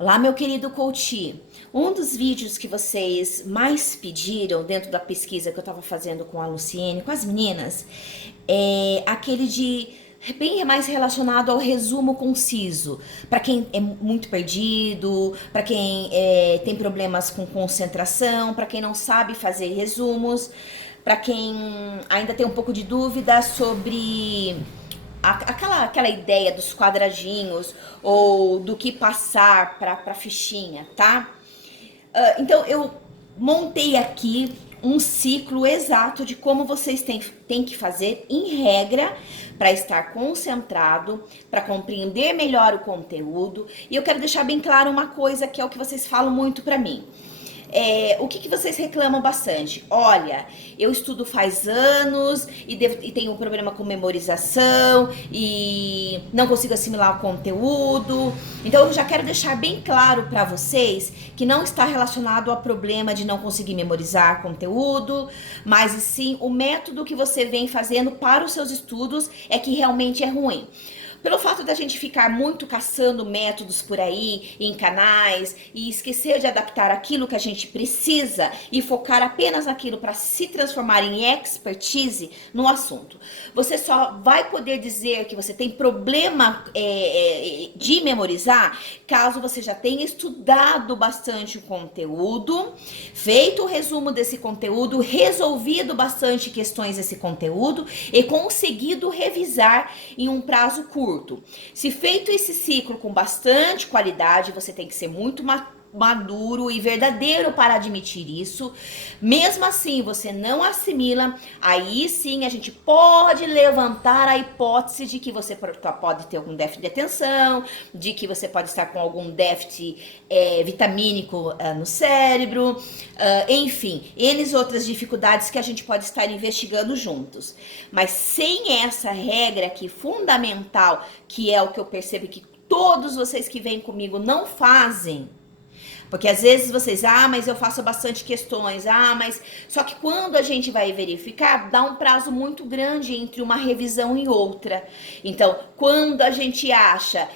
Olá, meu querido coach. Um dos vídeos que vocês mais pediram dentro da pesquisa que eu estava fazendo com a Luciene, com as meninas, é aquele de bem mais relacionado ao resumo conciso, para quem é muito perdido, para quem tem problemas com concentração, para quem não sabe fazer resumos, para quem ainda tem um pouco de dúvida sobre aquela ideia dos quadradinhos ou do que passar para fichinha, tá? Então eu montei aqui um ciclo exato de como vocês têm que fazer em regra para estar concentrado, para compreender melhor o conteúdo. E eu quero deixar bem claro uma coisa que é o que vocês falam muito para mim. O que vocês reclamam bastante? Olha, eu estudo faz anos e tenho um problema com memorização e não consigo assimilar o conteúdo. Então eu já quero deixar bem claro para vocês que não está relacionado ao problema de não conseguir memorizar conteúdo, mas sim o método que você vem fazendo para os seus estudos é que realmente é ruim. Pelo fato da gente ficar muito caçando métodos por aí, em canais, e esquecer de adaptar aquilo que a gente precisa e focar apenas naquilo para se transformar em expertise no assunto. Você só vai poder dizer que você tem problema de memorizar caso você já tenha estudado bastante o conteúdo, feito o resumo desse conteúdo, resolvido bastante questões desse conteúdo e conseguido revisar em um prazo curto. Se feito esse ciclo com bastante qualidade, você tem que ser muito maduro e verdadeiro para admitir isso. Mesmo assim, você não assimila, aí sim a gente pode levantar a hipótese de que você pode ter algum déficit de atenção, de que você pode estar com algum déficit vitamínico no cérebro, enfim, N outras dificuldades que a gente pode estar investigando juntos. Mas sem essa regra aqui fundamental, que é o que eu percebo que todos vocês que vêm comigo não fazem, porque às vezes vocês, mas eu faço bastante questões, mas... Só que quando a gente vai verificar, dá um prazo muito grande entre uma revisão e outra. Então, quando a gente acha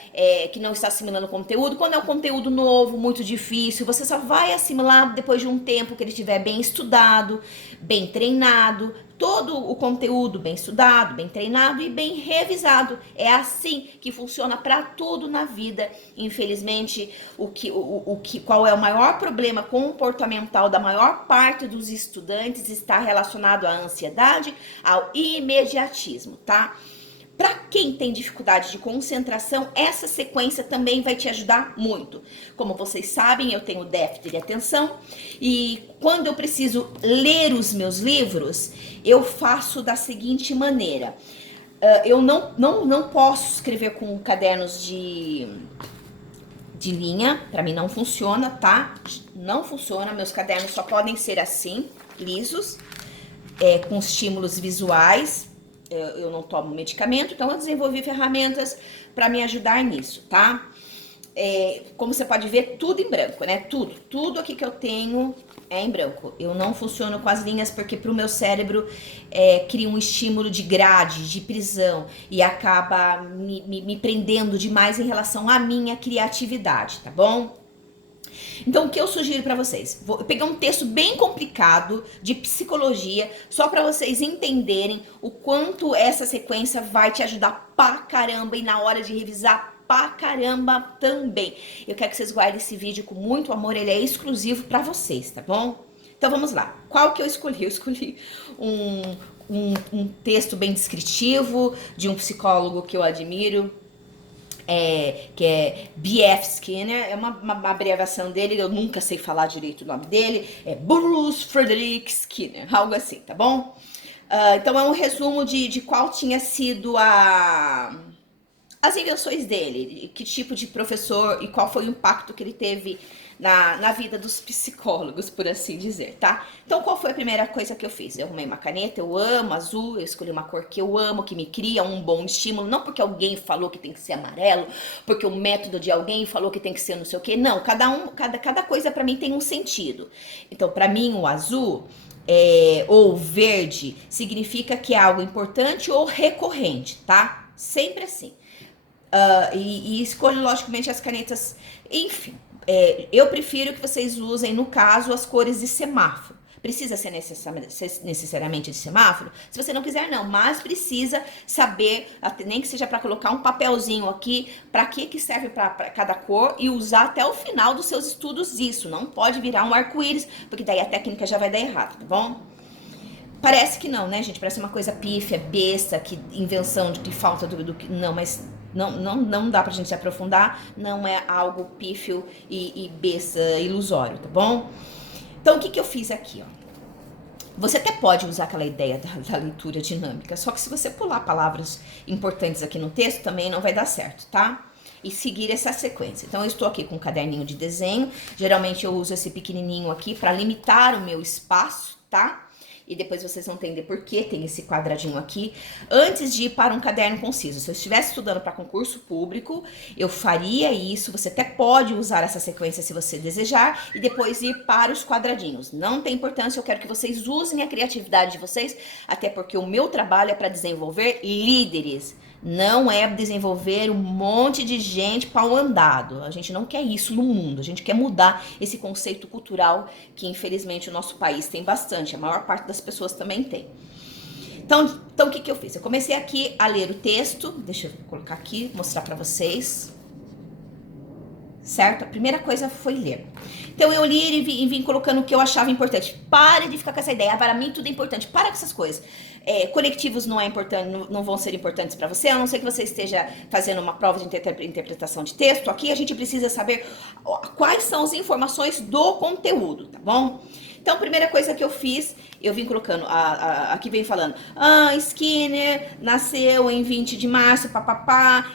que não está assimilando o conteúdo, quando é um conteúdo novo, muito difícil, você só vai assimilar depois de um tempo que ele estiver bem estudado, bem treinado, todo o conteúdo bem estudado, bem treinado e bem revisado. É assim que funciona para tudo na vida. Infelizmente, qual é o maior problema comportamental da maior parte dos estudantes está relacionado à ansiedade, ao imediatismo, tá? Para quem tem dificuldade de concentração, essa sequência também vai te ajudar muito. Como vocês sabem, eu tenho déficit de atenção e quando eu preciso ler os meus livros, eu faço da seguinte maneira. Eu não posso escrever com cadernos de linha, para mim não funciona, tá? Não funciona, meus cadernos só podem ser assim, lisos, com estímulos visuais. Eu não tomo medicamento, então eu desenvolvi ferramentas para me ajudar nisso, tá? Como você pode ver, tudo em branco, né? Tudo aqui que eu tenho é em branco. Eu não funciono com as linhas porque pro meu cérebro cria um estímulo de grade, de prisão e acaba me prendendo demais em relação à minha criatividade, tá bom? Então, o que eu sugiro para vocês? Vou pegar um texto bem complicado de psicologia, só para vocês entenderem o quanto essa sequência vai te ajudar pra caramba e na hora de revisar pra caramba também. Eu quero que vocês guardem esse vídeo com muito amor, ele é exclusivo para vocês, tá bom? Então, vamos lá. Qual que eu escolhi? Eu escolhi um texto bem descritivo de um psicólogo que eu admiro, que é B.F. Skinner, é uma abreviação dele, eu nunca sei falar direito o nome dele, é Bruce Frederick Skinner, algo assim, tá bom? Então é um resumo de qual tinha sido as invenções dele, que tipo de professor e qual foi o impacto que ele teve na vida dos psicólogos, por assim dizer, tá? Então, qual foi a primeira coisa que eu fiz? Eu arrumei uma caneta, eu amo azul, eu escolhi uma cor que eu amo, que me cria um bom estímulo, não porque alguém falou que tem que ser amarelo, porque o método de alguém falou que tem que ser não sei o quê, não, cada coisa pra mim tem um sentido. Então, pra mim, o azul ou verde significa que é algo importante ou recorrente, tá? Sempre assim. E escolho, logicamente, as canetas, enfim. Eu prefiro que vocês usem, no caso, as cores de semáforo. Precisa ser necessariamente de semáforo? Se você não quiser, não. Mas precisa saber, nem que seja para colocar um papelzinho aqui, para que serve para cada cor e usar até o final dos seus estudos isso. Não pode virar um arco-íris, porque daí a técnica já vai dar errado, tá bom? Parece que não, né, gente? Parece uma coisa pífia, besta, que invenção de que falta do que... Não, mas não dá pra gente se aprofundar. Não é algo pífio e besta, ilusório, tá bom? Então, o que eu fiz aqui, ó? Você até pode usar aquela ideia da leitura dinâmica, só que se você pular palavras importantes aqui no texto, também não vai dar certo, tá? E seguir essa sequência. Então, eu estou aqui com um caderninho de desenho. Geralmente, eu uso esse pequenininho aqui para limitar o meu espaço, tá? E depois vocês vão entender por que tem esse quadradinho aqui, antes de ir para um caderno conciso. Se eu estivesse estudando para concurso público, eu faria isso. Você até pode usar essa sequência se você desejar, e depois ir para os quadradinhos. Não tem importância, eu quero que vocês usem a criatividade de vocês, até porque o meu trabalho é para desenvolver líderes. Não é desenvolver um monte de gente pau andado. A gente não quer isso no mundo. A gente quer mudar esse conceito cultural que, infelizmente, o nosso país tem bastante. A maior parte das pessoas também tem. Então o que eu fiz? Eu comecei aqui a ler o texto. Deixa eu colocar aqui, mostrar para vocês. Certo? A primeira coisa foi ler. Então eu li e vim colocando o que eu achava importante. Pare de ficar com essa ideia. Para mim tudo é importante. Para com essas coisas. Conectivos não é importante, não vão ser importantes para você, a não ser que você esteja fazendo uma prova de interpretação de texto. Aqui a gente precisa saber quais são as informações do conteúdo, tá bom? Então, a primeira coisa que eu fiz, eu vim colocando, aqui vem falando, Skinner nasceu em 20 de março, papapá,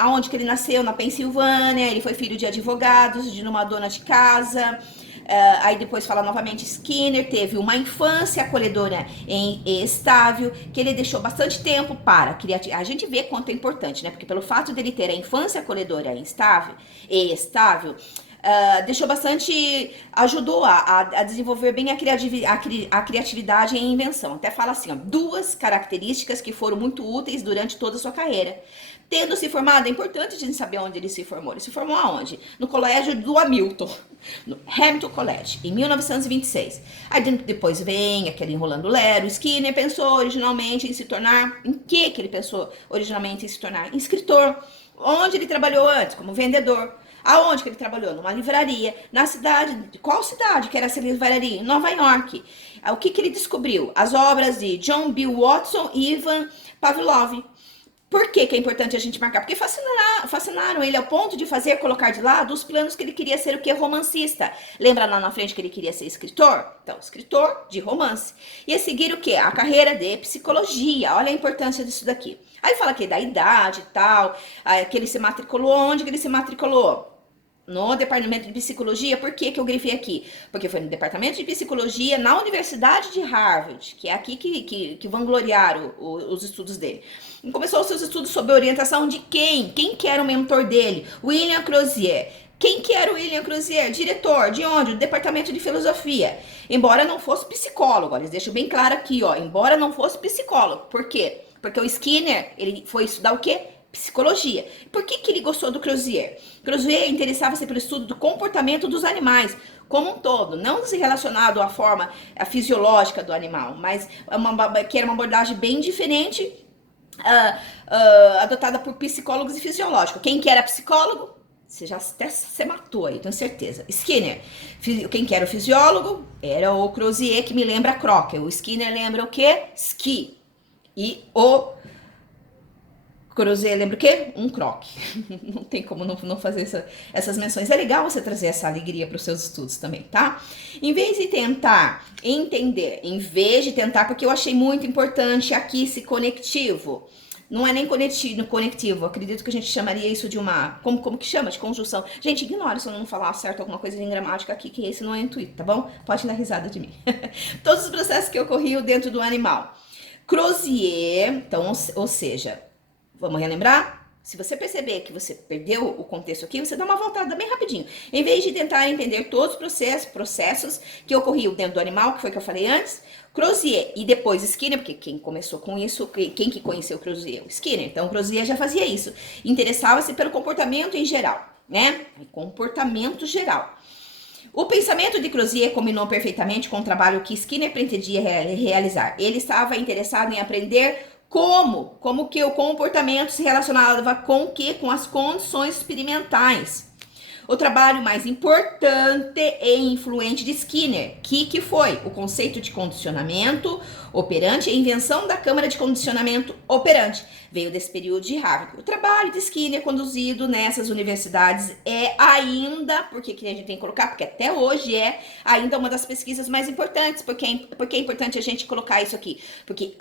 aonde que ele nasceu? Na Pensilvânia, ele foi filho de advogados, de uma dona de casa. Aí depois fala novamente, Skinner teve uma infância acolhedora e estável, que ele deixou bastante tempo para criatividade. A gente vê quanto é importante, né? Porque pelo fato dele ter a infância acolhedora e estável, deixou bastante, ajudou a desenvolver bem a criatividade e a invenção. Até fala assim, ó, 2 características que foram muito úteis durante toda a sua carreira. Tendo se formado, é importante a gente saber onde ele se formou. Ele se formou aonde? No colégio do Hamilton, no Hamilton College, em 1926. Aí depois vem aquele enrolando Lero. Skinner pensou originalmente em se tornar... Em que ele pensou originalmente em se tornar? Em escritor. Onde ele trabalhou antes? Como vendedor. Aonde que ele trabalhou? Numa livraria. Na cidade, qual cidade que era essa livraria? Em Nova York. O que ele descobriu? As obras de John B. Watson e Ivan Pavlov. Por que é importante a gente marcar? Porque fascinaram ele ao ponto de colocar de lado os planos que ele queria ser o que? Romancista. Lembra lá na frente que ele queria ser escritor? Então, escritor de romance. E a seguir o quê? A carreira de psicologia. Olha a importância disso daqui. Aí fala aqui da idade e tal, que ele se matriculou. Onde que ele se matriculou? No departamento de psicologia. Por que eu grifei aqui? Porque foi no departamento de psicologia na Universidade de Harvard, que é aqui que vangloriaram os estudos dele. E começou os seus estudos sob a orientação de quem? Quem que era o mentor dele? William Crozier. Quem que era o William Crozier? Diretor de onde? Do departamento de filosofia. Embora não fosse psicólogo, eles deixam bem claro aqui, ó, embora não fosse psicólogo. Por quê? Porque o Skinner, ele foi estudar o quê? Psicologia. Por que ele gostou do Crozier? Crozier interessava-se pelo estudo do comportamento dos animais como um todo, não se relacionado à forma fisiológica do animal, mas que era uma abordagem bem diferente, adotada por psicólogos e fisiológicos. Quem que era psicólogo? Você já até se matou aí, tenho certeza. Skinner. Quem que era o fisiólogo? Era o Crozier, que me lembra Crocker. O Skinner lembra o quê? Ski. E o Crozier lembra o quê? Um croque. Não tem como não fazer essas menções. É legal você trazer essa alegria para os seus estudos também, tá? Em vez de tentar entender, porque eu achei muito importante aqui esse conectivo. Não é nem conectivo, acredito que a gente chamaria isso de uma... Como que chama? De conjunção. Gente, ignore se eu não falar certo alguma coisa em gramática aqui, que esse não é intuito, tá bom? Pode dar risada de mim. Todos os processos que ocorriam dentro do animal. Crozier, então, ou seja... Vamos relembrar? Se você perceber que você perdeu o contexto aqui, você dá uma voltada bem rapidinho. Em vez de tentar entender todos os processos que ocorriam dentro do animal, que foi o que eu falei antes, Crozier e depois Skinner, porque quem começou com isso, quem que conheceu Crozier? O Skinner. Então, Crozier já fazia isso. Interessava-se pelo comportamento em geral. né? Comportamento geral. O pensamento de Crozier combinou perfeitamente com o trabalho que Skinner pretendia realizar. Ele estava interessado em aprender como que o comportamento se relacionava com o que? Com as condições experimentais. O trabalho mais importante e influente de Skinner, que foi o conceito de condicionamento operante e a invenção da câmara de condicionamento operante, veio desse período de Harvard. O trabalho de Skinner conduzido nessas universidades é ainda, porque que a gente tem que colocar, porque até hoje é ainda uma das pesquisas mais importantes. Porque é importante a gente colocar isso aqui? Porque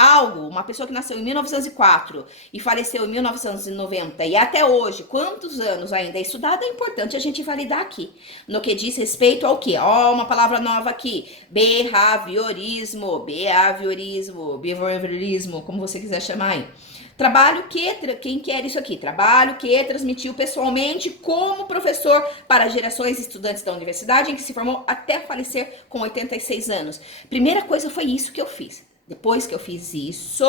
uma pessoa que nasceu em 1904 e faleceu em 1990 e até hoje, quantos anos ainda é estudada, é importante a gente validar aqui. No que diz respeito ao quê? Ó, uma palavra nova aqui. Behaviorismo, como você quiser chamar aí. Trabalho que, quem quer isso aqui? Trabalho que transmitiu pessoalmente como professor para gerações de estudantes da universidade, em que se formou até falecer com 86 anos. Primeira coisa foi isso que eu fiz. Depois que eu fiz isso,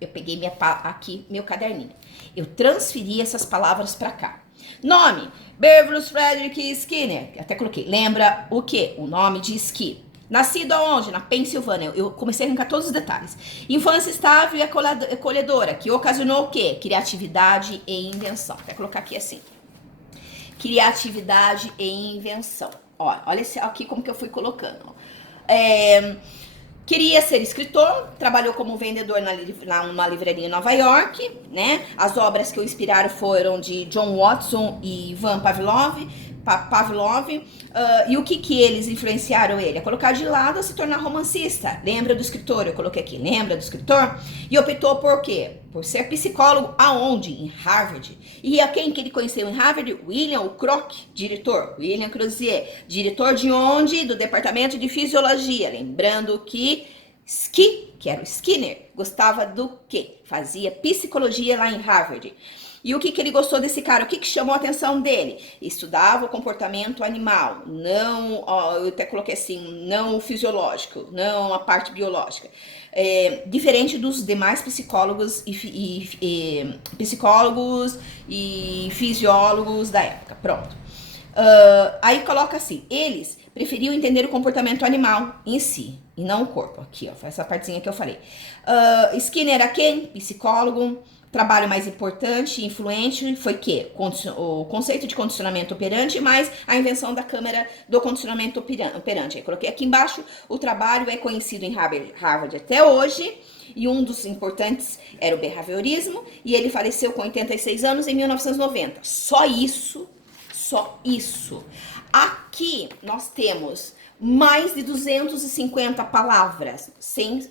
eu peguei aqui meu caderninho. Eu transferi essas palavras para cá. Nome, Beverly Frederick Skinner. Até coloquei. Lembra o quê? O nome de Ski. Nascido aonde? Na Pensilvânia. Eu comecei a arrancar todos os detalhes. Infância estável e acolhedora, que ocasionou o quê? Criatividade e invenção. Vou colocar aqui assim. Criatividade e invenção. Olha aqui como que eu fui colocando. Queria ser escritor, trabalhou como vendedor numa livraria em Nova York, né? As obras que o inspiraram foram de John Watson e Ivan Pavlov. E o que eles influenciaram ele? A colocar de lado a se tornar romancista. Lembra do escritor? Eu coloquei aqui, lembra do escritor? E optou por quê? Por ser psicólogo aonde? Em Harvard. E a quem que ele conheceu em Harvard? William Kroc, diretor. William Crozier, diretor de onde? Do departamento de fisiologia. Lembrando que que era o Skinner, gostava do quê? Fazia psicologia lá em Harvard. E o que ele gostou desse cara? O que chamou a atenção dele? Estudava o comportamento animal, não, eu até coloquei assim, não o fisiológico, não a parte biológica. Diferente dos demais psicólogos e fisiólogos da época. Pronto. Aí coloca assim, eles preferiam entender o comportamento animal em si, e não o corpo. Aqui, ó, essa partezinha que eu falei. Skinner era quem? Psicólogo. Trabalho mais importante e influente foi o conceito de condicionamento operante, mais a invenção da câmara do condicionamento operante. Aí coloquei aqui embaixo, o trabalho é conhecido em Harvard até hoje, e um dos importantes era o behaviorismo, e ele faleceu com 86 anos em 1990. Só isso. Aqui nós temos mais de 250 palavras, sem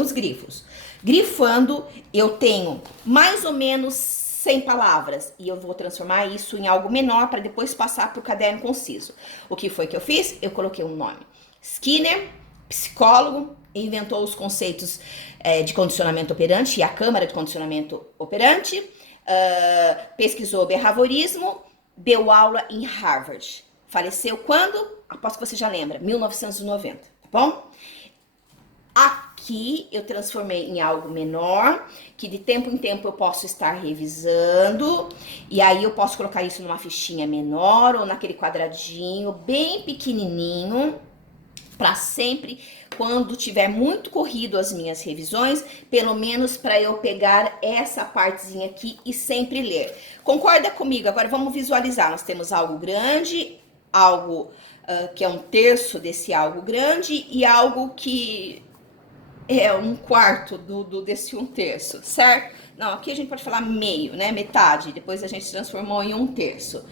os grifos. Grifando, eu tenho mais ou menos 100 palavras e eu vou transformar isso em algo menor para depois passar para o caderno conciso. O que foi que eu fiz? Eu coloquei um nome. Skinner, psicólogo, inventou os conceitos de condicionamento operante e a câmara de condicionamento operante, pesquisou behaviorismo, deu aula em Harvard. Faleceu quando? Aposto que você já lembra, 1990, tá bom? Aqui eu transformei em algo menor, que de tempo em tempo eu posso estar revisando, e aí eu posso colocar isso numa fichinha menor ou naquele quadradinho bem pequenininho, para sempre, quando tiver muito corrido as minhas revisões, pelo menos para eu pegar essa partezinha aqui e sempre ler. Concorda comigo? Agora vamos visualizar. Nós temos algo grande, algo que é um terço desse algo grande e algo que é um quarto desse um terço, certo? Não, aqui a gente pode falar meio, né? Metade, depois a gente transformou em um terço.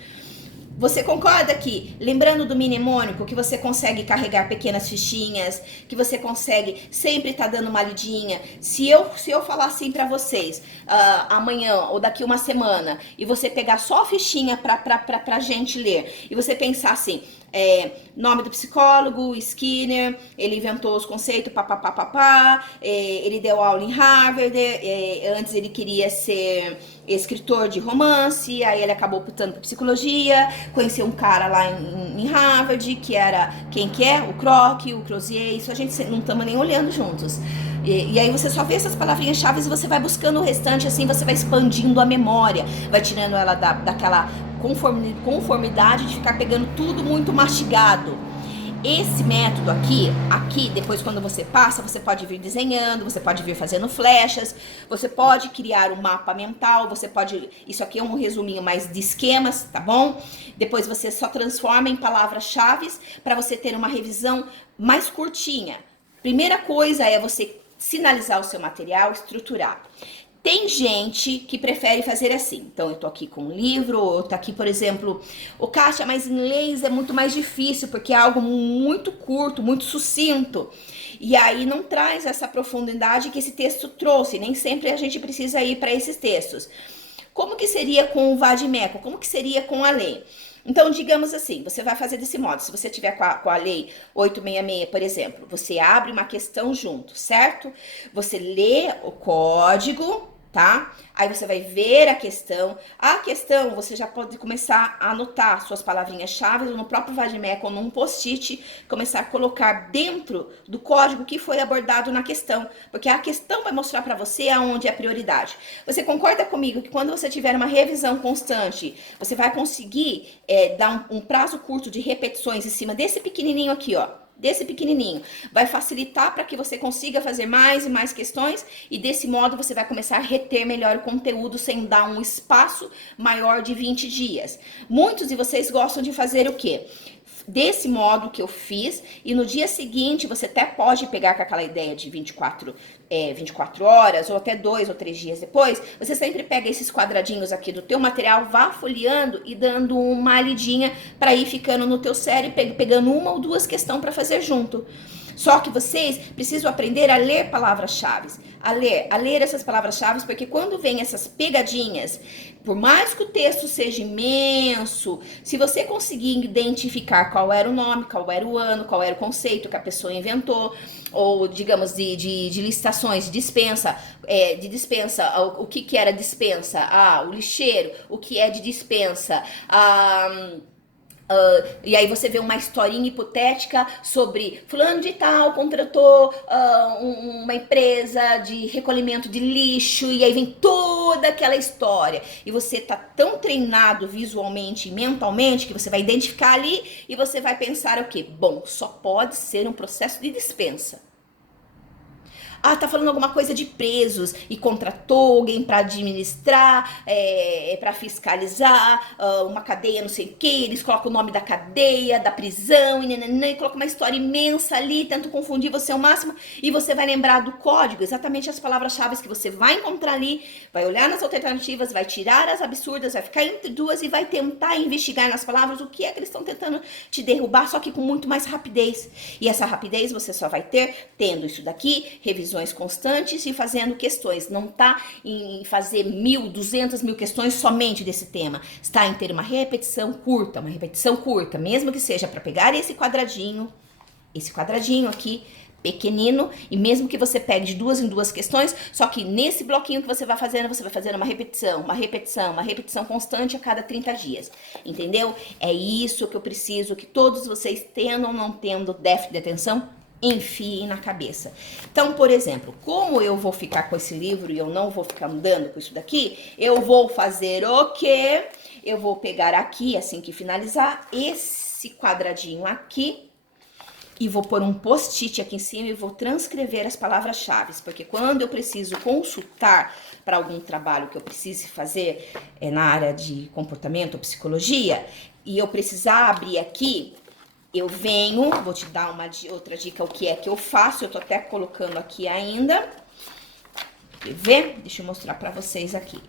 Você concorda que, lembrando do mnemônico, que você consegue carregar pequenas fichinhas, que você consegue sempre estar dando uma lidinha? Se eu falar assim pra vocês, amanhã ou daqui uma semana, e você pegar só a fichinha pra gente ler, e você pensar assim, nome do psicólogo, Skinner, ele inventou os conceitos, ele deu aula em Harvard, antes ele queria ser escritor de romance, aí ele acabou optando por psicologia, conheceu um cara lá em Harvard, que era, quem que é? O Kroc, o Crozier, isso a gente não estamos nem olhando juntos. E aí você só vê essas palavrinhas-chave e você vai buscando o restante, assim você vai expandindo a memória, vai tirando ela daquela conformidade de ficar pegando tudo muito mastigado. Esse método aqui, depois quando você passa, você pode vir desenhando, você pode vir fazendo flechas, você pode criar um mapa mental, você pode, isso aqui é um resuminho mais de esquemas, tá bom? Depois você só transforma em palavras-chave para você ter uma revisão mais curtinha. Primeira coisa é você sinalizar o seu material, estruturar. Tem gente que prefere fazer assim. Então, eu tô aqui com um livro, ou tá aqui, por exemplo, o Kátia, mas em inglês é muito mais difícil, porque é algo muito curto, muito sucinto. E aí não traz essa profundidade que esse texto trouxe. Nem sempre a gente precisa ir para esses textos. Como que seria com o vade-mecum? Como que seria com a lei? Então, digamos assim, você vai fazer desse modo. Se você tiver com a lei 866, por exemplo, você abre uma questão junto, certo? Você lê o código, tá? Aí você vai ver a questão. A questão, você já pode começar a anotar suas palavrinhas-chave no próprio vade-mecum ou num post-it, começar a colocar dentro do código que foi abordado na questão, porque a questão vai mostrar para você aonde é a prioridade. Você concorda comigo que quando você tiver uma revisão constante, você vai conseguir dar um prazo curto de repetições em cima desse pequenininho aqui, ó? Desse pequenininho, vai facilitar para que você consiga fazer mais e mais questões e desse modo você vai começar a reter melhor o conteúdo sem dar um espaço maior de 20 dias. Muitos de vocês gostam de fazer o quê? Desse modo que eu fiz, e no dia seguinte você até pode pegar com aquela ideia de 24 horas, ou até 2 ou 3 dias depois, você sempre pega esses quadradinhos aqui do teu material, vá folheando e dando uma lidinha para ir ficando no teu sério, pegando uma ou duas questões para fazer junto. Só que vocês precisam aprender a ler palavras-chave, a ler essas palavras-chave, porque quando vem essas pegadinhas, por mais que o texto seja imenso, se você conseguir identificar qual era o nome, qual era o ano, qual era o conceito que a pessoa inventou, ou digamos de licitações, de dispensa, o que era dispensa? O lixeiro, o que é de dispensa? E aí você vê uma historinha hipotética sobre fulano de tal contratou uma empresa de recolhimento de lixo, e aí vem toda aquela história, e você tá tão treinado visualmente e mentalmente que você vai identificar ali e você vai pensar o quê? Bom, só pode ser um processo de dispensa. Tá falando alguma coisa de presos e contratou alguém para administrar, para fiscalizar, uma cadeia não sei o que, eles colocam o nome da cadeia, da prisão, e colocam uma história imensa ali, tentam confundir você ao máximo, e você vai lembrar do código, exatamente as palavras-chave que você vai encontrar ali, vai olhar nas alternativas, vai tirar as absurdas, vai ficar entre duas e vai tentar investigar nas palavras o que é que eles estão tentando te derrubar, só que com muito mais rapidez. E essa rapidez você só vai ter tendo isso daqui, revisões constantes e fazendo questões. Não está em fazer 1.000, 200.000 questões somente desse tema. Está em ter uma repetição curta, mesmo que seja para pegar esse quadradinho aqui, pequenino, e mesmo que você pegue de 2 em 2 questões, só que nesse bloquinho que você vai fazendo uma repetição constante a cada 30 dias, entendeu? É isso que eu preciso que todos vocês, tendo ou não tendo déficit de atenção, enfiem na cabeça. Então, por exemplo, como eu vou ficar com esse livro e eu não vou ficar andando com isso daqui, eu vou fazer o quê? Eu vou pegar aqui, assim que finalizar, esse quadradinho aqui, e vou pôr um post-it aqui em cima e vou transcrever as palavras-chave, porque quando eu preciso consultar para algum trabalho que eu precise fazer na área de comportamento ou psicologia, e eu precisar abrir aqui, eu venho, vou te dar outra dica, o que é que eu faço, eu tô até colocando aqui ainda, quer ver? Deixa eu mostrar para vocês aqui.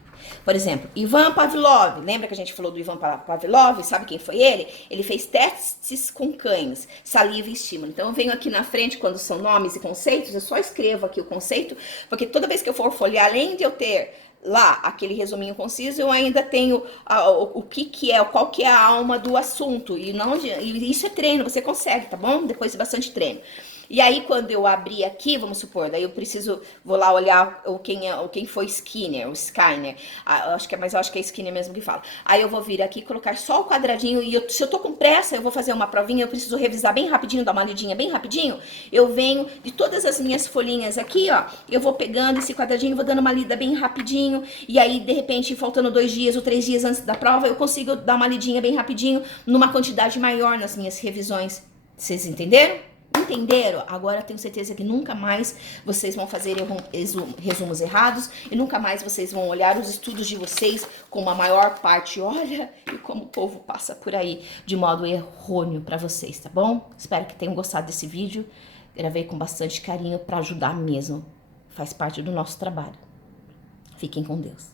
Por exemplo, Ivan Pavlov, lembra que a gente falou do Ivan Pavlov? Sabe quem foi ele? Ele fez testes com cães, saliva e estímulo. Então eu venho aqui na frente, quando são nomes e conceitos, eu só escrevo aqui o conceito, porque toda vez que eu for folhear, além de eu ter lá aquele resuminho conciso, eu ainda tenho qual que é a alma do assunto, e isso é treino, você consegue, tá bom? Depois de bastante treino. E aí, quando eu abrir aqui, vamos supor, daí eu preciso, vou lá olhar quem foi Skinner, o Skyner. Mas eu acho que é Skinner mesmo que fala. Aí eu vou vir aqui, colocar só o quadradinho, e se eu tô com pressa, eu vou fazer uma provinha, eu preciso revisar bem rapidinho, dar uma lidinha bem rapidinho, eu venho de todas as minhas folhinhas aqui, ó, eu vou pegando esse quadradinho, vou dando uma lida bem rapidinho, e aí, de repente, faltando 2 dias ou 3 dias antes da prova, eu consigo dar uma lidinha bem rapidinho, numa quantidade maior nas minhas revisões. Vocês entenderam? Entenderam? Agora tenho certeza que nunca mais vocês vão fazer resumos errados e nunca mais vocês vão olhar os estudos de vocês com a maior parte. Olha, e como o povo passa por aí de modo errôneo para vocês, tá bom? Espero que tenham gostado desse vídeo. Gravei com bastante carinho para ajudar mesmo. Faz parte do nosso trabalho. Fiquem com Deus.